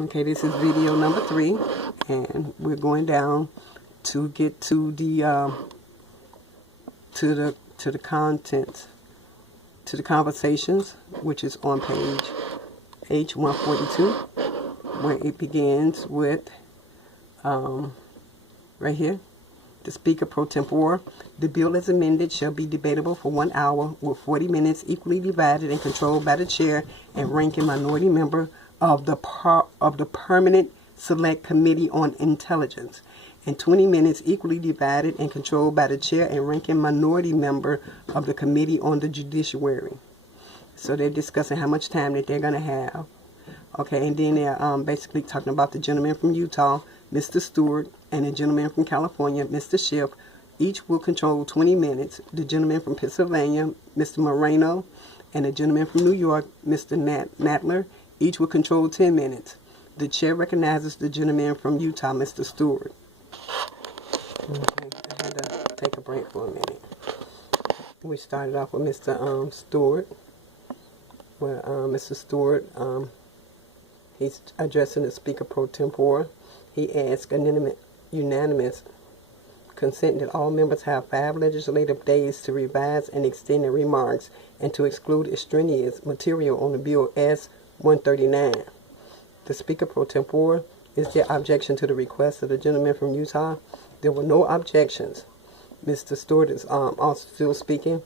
Okay, this is video number 3, and we're going down to get to the content, to the conversations, which is on page H142, where it begins with right here. The Speaker pro tempore. The bill as amended shall be debatable for 1 hour, with 40 minutes equally divided and controlled by the chair and ranking minority member of the Permanent Select Committee on Intelligence, and 20 minutes equally divided and controlled by the chair and ranking minority member of the Committee on the Judiciary. So they're discussing how much time that they're going to have. Okay, and then they're basically talking about the gentleman from Utah, Mr. Stewart, and the gentleman from California, Mr. Schiff. Each will control 20 minutes. The gentleman from Pennsylvania, Mr. Moreno, and the gentleman from New York, Mr. Nadler, each will control 10 minutes. The chair recognizes the gentleman from Utah, Mr. Stewart. Okay, I had to take a break for a minute. We started off with Mr. Stewart, where Mr. Stewart, he's addressing the Speaker pro tempore. He asked unanimous consent that all members have 5 legislative days to revise and extend their remarks and to exclude extraneous material on the bill S-139. The Speaker pro tempore, is there objection to the request of the gentleman from Utah? There were no objections. Mr. Stewart is also still speaking.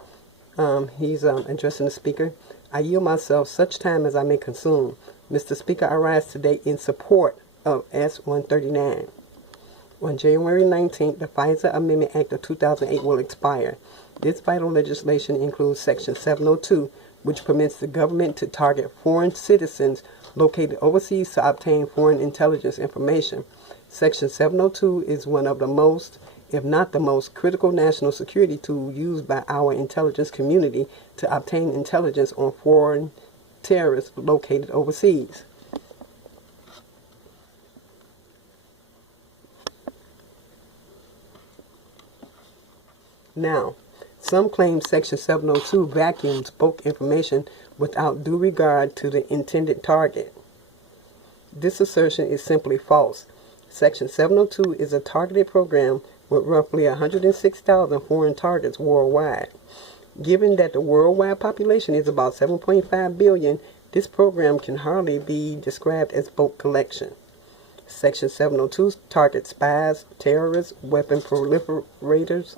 He's addressing the Speaker. I yield myself such time as I may consume. Mr. Speaker, I rise today in support of S-139. On January 19th, the FISA Amendment Act of 2008 will expire. This vital legislation includes Section 702, which permits the government to target foreign citizens located overseas to obtain foreign intelligence information. Section 702 is one of the most, if not the most, critical national security tool used by our intelligence community to obtain intelligence on foreign terrorists located overseas. Now, some claim Section 702 vacuums bulk information without due regard to the intended target. This assertion is simply false. Section 702 is a targeted program with roughly 106,000 foreign targets worldwide. Given that the worldwide population is about 7.5 billion, this program can hardly be described as bulk collection. Section 702 targets spies, terrorists, weapon proliferators,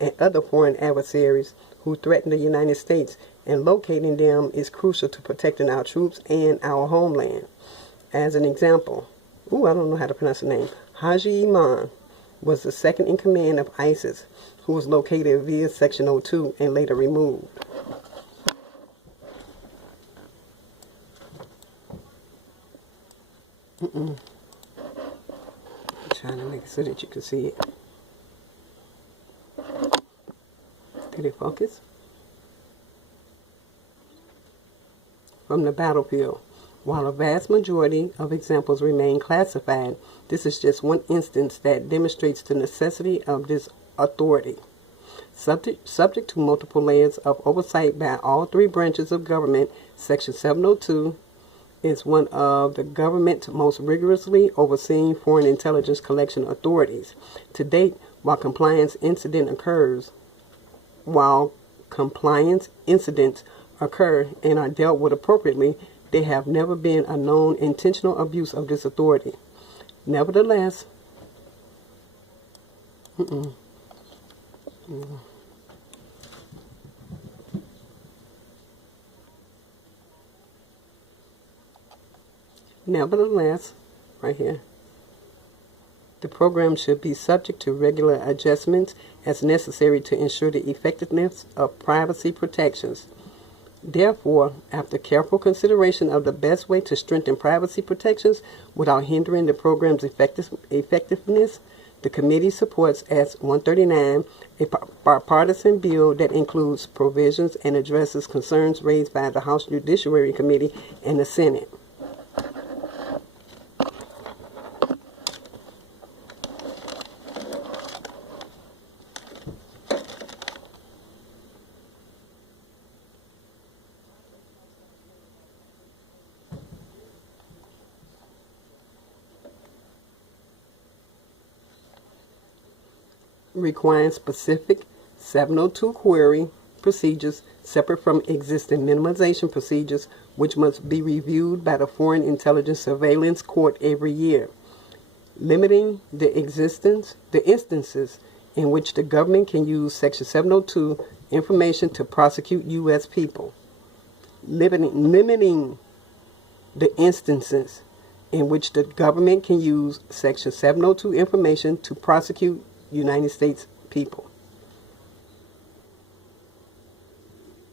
and other foreign adversaries who threaten the United States, and locating them is crucial to protecting our troops and our homeland. As an example, I don't know how to pronounce the name, Haji Imam was the second in command of ISIS, who was located via Section 02 and later removed. I'm trying to make it so that you can see it. Did it focus? From the battlefield. While a vast majority of examples remain classified, this is just one instance that demonstrates the necessity of this authority. Subject to multiple layers of oversight by all 3 branches of government, Section 702 is one of the government's most rigorously overseen foreign intelligence collection authorities. To date, while compliance incidents occur and are dealt with appropriately, there have never been a known intentional abuse of this authority. Nevertheless, right here, the program should be subject to regular adjustments as necessary to ensure the effectiveness of privacy protections. Therefore, after careful consideration of the best way to strengthen privacy protections without hindering the program's effectiveness, the committee supports S-139, a bipartisan bill that includes provisions and addresses concerns raised by the House Judiciary Committee and the Senate. requiring specific 702 query procedures separate from existing minimization procedures, which must be reviewed by the Foreign Intelligence Surveillance Court every year, limiting the instances in which the government can use Section 702 information to prosecute U.S. people, limiting the instances in which the government can use Section 702 information to prosecute United States people,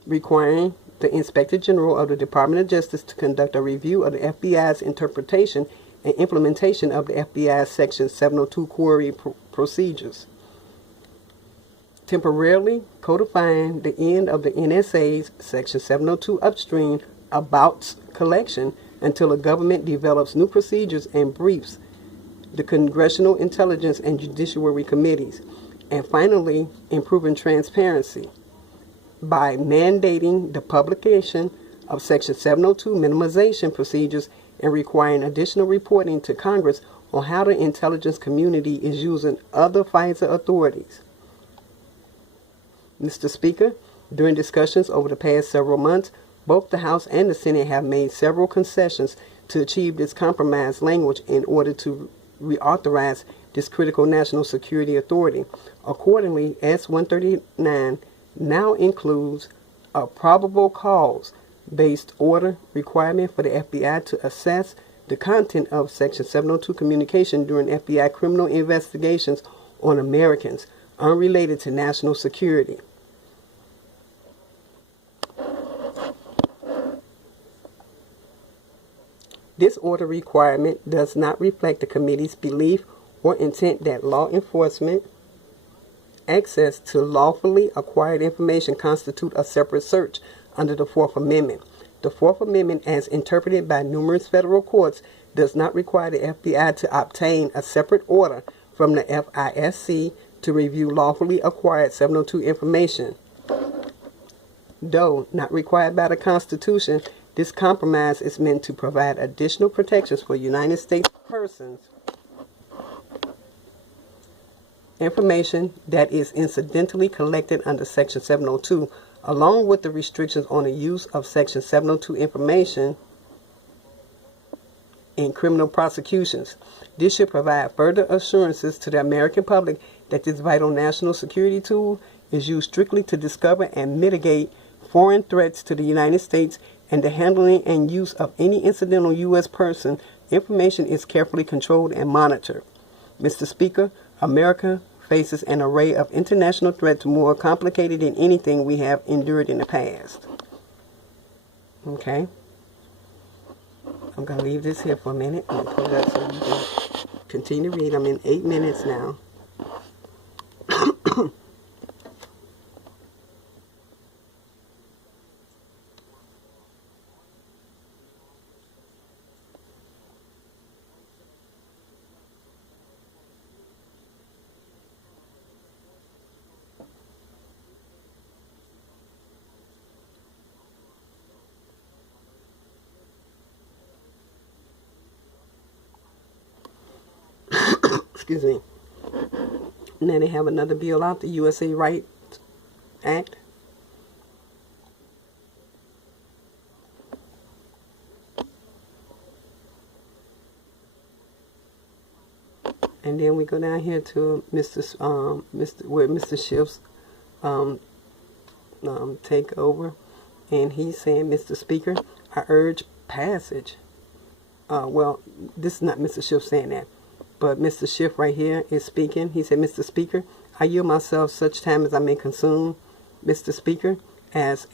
requiring the Inspector General of the Department of Justice to conduct a review of the FBI's interpretation and implementation of the FBI's Section 702 query procedures, temporarily codifying the end of the NSA's Section 702 upstream abouts collection until the government develops new procedures and briefs the Congressional Intelligence and Judiciary Committees, and finally improving transparency by mandating the publication of Section 702 minimization procedures and requiring additional reporting to Congress on how the intelligence community is using other FISA authorities. Mr. Speaker, during discussions over the past several months, both the House and the Senate have made several concessions to achieve this compromise language in order to reauthorize this critical national security authority. Accordingly, S-139 now includes a probable cause-based order requirement for the FBI to assess the content of Section 702 communication during FBI criminal investigations on Americans unrelated to national security. This order requirement does not reflect the committee's belief or intent that law enforcement access to lawfully acquired information constitute a separate search under the Fourth Amendment. The Fourth Amendment, as interpreted by numerous federal courts, does not require the FBI to obtain a separate order from the FISC to review lawfully acquired 702 information. Though not required by the Constitution, this compromise is meant to provide additional protections for United States persons. Information that is incidentally collected under Section 702, along with the restrictions on the use of Section 702 information in criminal prosecutions. This should provide further assurances to the American public that this vital national security tool is used strictly to discover and mitigate foreign threats to the United States, and the handling and use of any incidental U.S. person information is carefully controlled and monitored. Mr. Speaker, America faces an array of international threats more complicated than anything we have endured in the past. Okay? I'm going to leave this here for a minute and put it up so you can continue to read. I'm in 8 minutes now. Excuse me. And then they have another bill out, the USA Rights Act. And then we go down here to where Mr. Schiff's take over, and he's saying, Mr. Speaker, I urge passage. Well, this is not Mr. Schiff saying that, but Mr. Schiff right here is speaking. He said, Mr. Speaker, I yield myself such time as I may consume. Mr. Speaker, as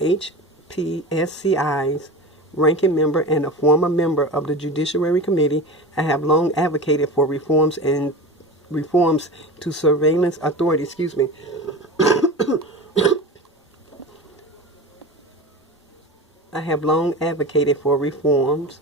HPSCI's ranking member and a former member of the Judiciary Committee, I have long advocated for reforms to surveillance authority. Excuse me. I have long advocated for reforms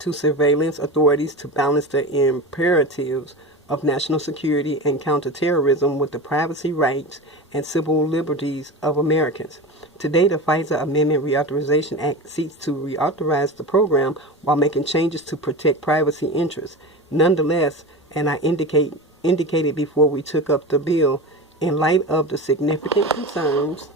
to surveillance authorities to balance the imperatives of national security and counterterrorism with the privacy rights and civil liberties of Americans. Today, the FISA Amendment Reauthorization Act seeks to reauthorize the program while making changes to protect privacy interests. Nonetheless, and I indicate indicated before we took up the bill. In light of the significant concerns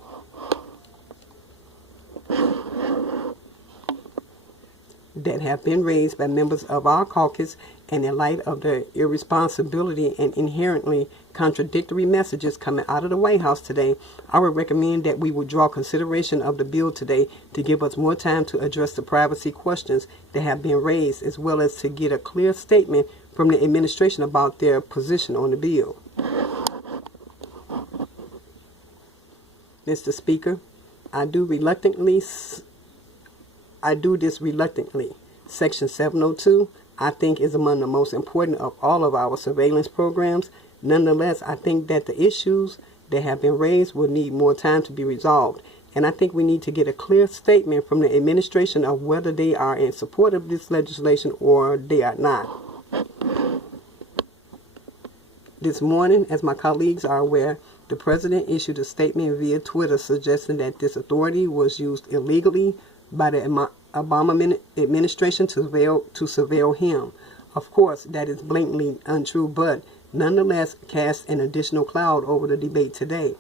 that have been raised by members of our caucus, and in light of the irresponsibility and inherently contradictory messages coming out of the White House today, I would recommend that we withdraw consideration of the bill today to give us more time to address the privacy questions that have been raised, as well as to get a clear statement from the administration about their position on the bill. Mr. Speaker, I do this reluctantly. Section 702, I think, is among the most important of all of our surveillance programs. Nonetheless, I think that the issues that have been raised will need more time to be resolved. And I think we need to get a clear statement from the administration of whether they are in support of this legislation or they are not. This morning, as my colleagues are aware, the President issued a statement via Twitter suggesting that this authority was used illegally by the Obama administration to surveil him. Of course, that is blatantly untrue, but nonetheless casts an additional cloud over the debate today.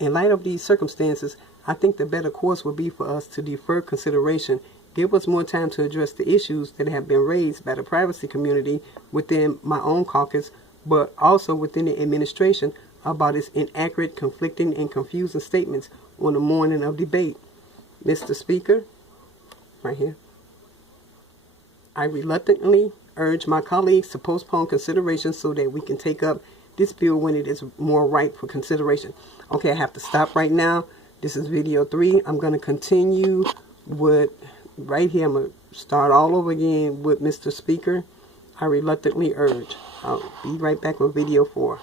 In light of these circumstances, I think the better course would be for us to defer consideration, give us more time to address the issues that have been raised by the privacy community within my own caucus, but also within the administration about its inaccurate, conflicting, and confusing statements on the morning of debate. Mr. Speaker, right here, I reluctantly urge my colleagues to postpone consideration so that we can take up this bill when it is more ripe for consideration. Okay, I have to stop right now. This is video 3. I'm going to continue with, right here, I'm going to start all over again with Mr. Speaker. I reluctantly urge. I'll be right back with video 4.